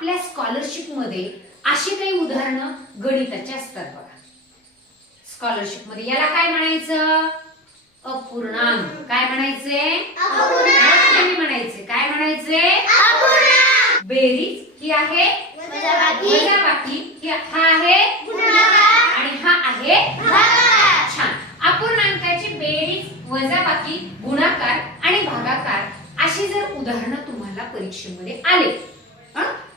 आपल्या स्कॉलरशिप मध्ये अशी काही उदाहरणं गणिताची असतात बघा. स्कॉलरशिप मध्ये याला काय म्हणायचं? अपूर्णांक. काय म्हणायचे? अपूर्णांक म्हणायचे. काय म्हणायचे? अपूर्णांक. बेरीज ही आहे वजाबाकी, हा आहे गुणाकार आणि हा आहे भागाकार. छान. अपूर्णांकाची बेरीज, वजाबाकी, गुणाकार आणि भागाकार अशी जर उदाहरणं तुम्हाला परीक्षेमध्ये आले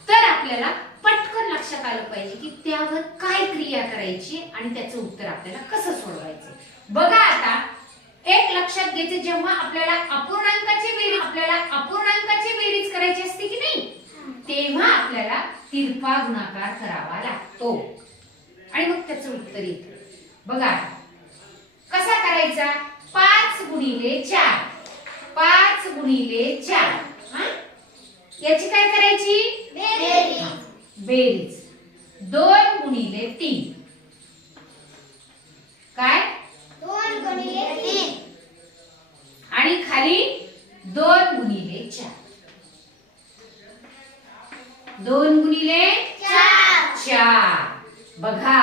तर आपल्याला पटकन लक्षात आलं पाहिजे की त्यावर काय क्रिया करायची आणि त्याचं उत्तर आपल्याला कसं सोडवायचं. बघा आता एक लक्षात घ्यायचं, जेव्हा आपल्याला अपूर्णांकाची बेरीज करायची असते की नाही, तेव्हा आपल्याला तिरपा गुणाकार करावा लागतो आणि मग त्याचं उत्तर येतं. बघा कसा करायचा? 5 गुणिले 4. 5 गुणिले 4 याची काय करायची? बेरीज. 2 गुणिले 3. काय? 2 गुणिले 3 आणि खाली 2 गुणिले 4. 2 गुणिले 4. बघा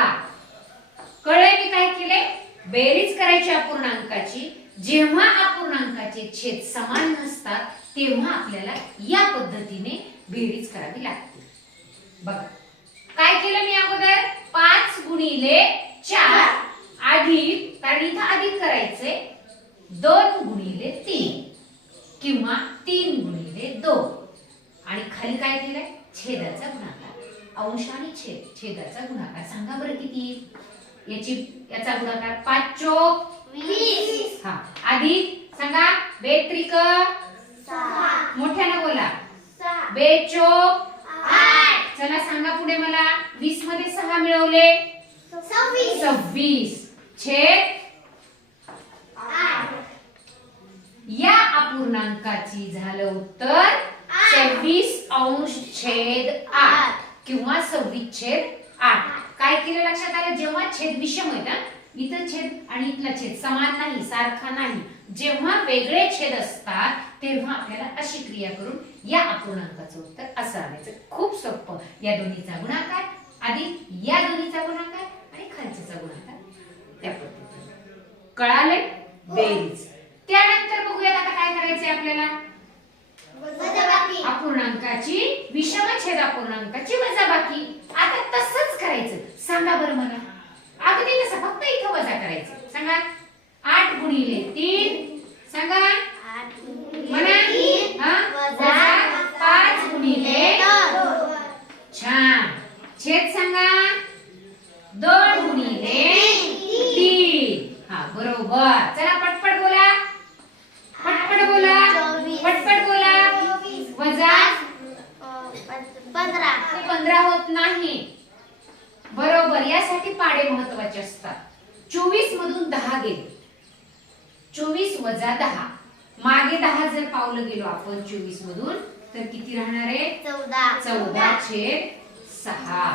कळले मी काय केले? बेरीज करायची अपूर्णांकाची. जेव्हा अपूर्णांकाचे छेद समान नसतात तेव्हा आपल्याला या पद्धतीने बेरीज करावी लागते. बघा काय केलं मी अगोदर? 5 गुणिले 4 अधिक, कारण इथं अधिक करायचे, 2 गुणिले 3 किंवा 3 गुणिले 2 आणि खाली काय केलंय? छेदाचा गुणाकार. अंश आणि छेदाचा गुणाकार. सांगा बरं किती? याचा गुणाकार 5 चोक 20. हा अधिक सांगा 2 त्रिक 6. मोठ्याने बोला. 6. 2 चोक 8. चला सांगा पुढे मला. 20 मध्ये 6 मिळवले 26 छेद 8. या अपूर्णांकाची झालं उत्तर 26 अंश छेद 8 किंवा 26 छेद 8. काय केलं लक्षात आलं? जेव्हा छेद विषम आहेत, इथं छेद आणि इथला छेद समान नाही, सारखा नाही, जेव्हा वेगळे छेद असतात तेव्हा आपल्याला अशी क्रिया करून या अपूर्णांकाचं उत्तर असं आणायचं. खूप सोपं. या दोन्हीचा गुणाकार अधिक या दोन्हीचा गुणाकार आणि खालचा गुणाकार, त्या पद्धतीने. कळाले? बेरीज. त्यानंतर बघूया आता काय करायचंय आपल्याला. वजाबाकी. अपूर्णांकाची विषम छेद अपूर्णांकाची वजाबाकी. आता तसंच करायचं. सांगा बरं मला. अगदी तसं, फक्त इथं वजा करायचं. सांगा 8 गुणिले 3. सांगा 8 म्हणा. हा वजा 5 गुणिले 2. छान. छेद सांगा 2 गुणिले 3. हा बरोबर. चला पटपट बोला. पटपट बोला. पटपट बोला. वजा 15 होत नाही. बरोबर. यासाठी पाडे महत्वाचे असतात. 24 मधून 10 गेले. 24 वजा 10. मागे 10 जर पावलं गेलो आपण 24 मधून तर किती राहणार आहे? 14 छेद 6.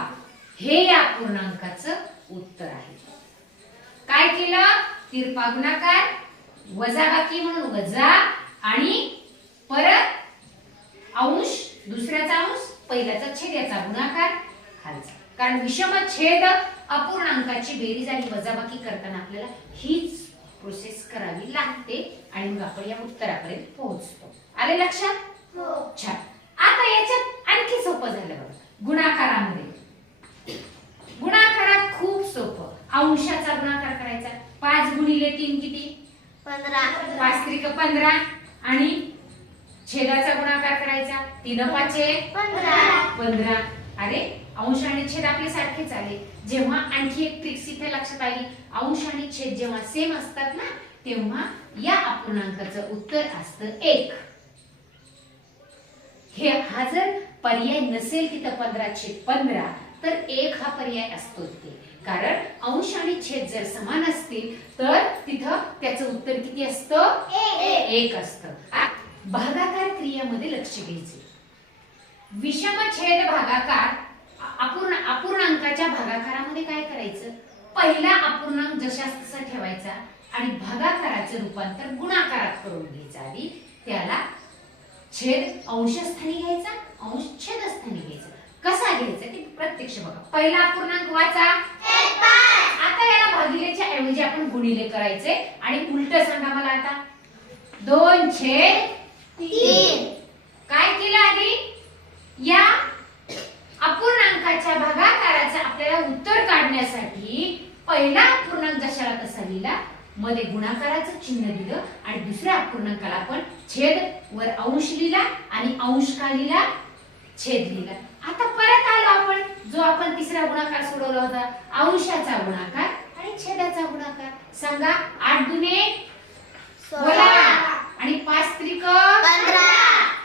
हे या अपूर्णांकाचं उत्तर आहे. काय केलं? तिरपा गुणाकार, वजाबाकी म्हणून वजा आणि परत अंश, दुसऱ्याचा अंश, पहिल्याचा छेद, याचा गुणाकार, खालचा. कारण विषम छेद अपूर्णांकाची बेरीज आणि वजाबाकी करताना आपल्याला हीच प्रोसेस करावी लागते आणि मग आपण या उत्तरापर्यंत पोहोचतो. आले लक्षात? हो. छान. आता याच्यात आणखी सोपं झालं बघा. गुणाकारामध्ये. गुणाकारात खूप सोपं. अंशाचा गुणाकार करायचा. 5 गुणिले 3 किती? 15. 5 त्रिक 15 आणि छेदाचा गुणाकार करायचा. 3 पाचे 15. अरे अंश आणि छेद आपले सारखेच आले. जेव्हा आणखी एक ट्रिक्स इथे लक्षात आली. अंश आणि छेद जेव्हा सेम असतात ना तेव्हा या अपूर्णांकाचं उत्तर असतं 1. हा जर पर्याय नसेल तिथं 15/15 तर 1 हा पर्याय असतो ते. कारण अंश आणि छेद जर समान असतील तर तिथं त्याचं उत्तर किती असतं? 1 असतं. भागाकार क्रियेमध्ये लक्ष द्यायचे. विषम छेद भागाकार अपूर्णांकाच्या भागाकारामध्ये काय करायचं? पहिला अपूर्णांक जशास तसा ठेवायचा आणि भागाकाराचं रूपांतर गुणाकारात करून घ्यायचं. आधी त्याला छेद अंशस्थानी घ्यायचा, अंश छेदस्थानी घ्यायचा. प्रत्यक्ष बघा. पहिला अपूर्णांक वाचा. आता याला भागिलेच्या ऐवजी आपण गुणिले करायचे आणि उलट सांगा मला आता. 2/3 काय केलं आधी? या अपूर्णांकाच्या भागाकाराचं आपल्याला उत्तर काढण्यासाठी पहिला अपूर्णांक जशाला तसा लिहिला, मध्ये गुणाकाराचं चिन्ह दिलं आणि दुसऱ्या अपूर्णांकाला आपण छेद वर अंश लिहिला आणि अंश का लिहिला? छेद लिहिला. आता परत आलो आपण जो आपण तिसरा गुणाकार सोडवला होता, अंशाचा गुणाकार आणि छेदाचा गुणाकार. सांगा 8 दुने 16 आणि 5 त्रिक 15.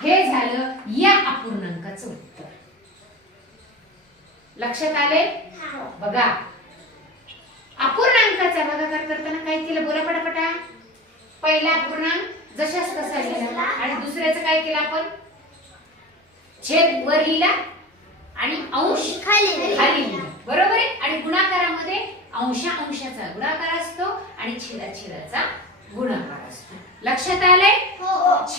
हे झालं या अपूर्णांकाचं उत्तर. लक्षात आले? बघा अपूर्णांकाचा भागाकार करताना काय केलं? बोला पटापटा. पहिला अपूर्णांक जशास तसा लिहिला आणि दुसऱ्याचं काय केलं आपण? छेद वर लिहिला आणि अंश खाली लिहिला. बरोबर आहे? आणि गुणाकारामध्ये अंशाचा गुणाकार असतो आणि छेदाचा गुणाकार असतो. लक्षात आलंय?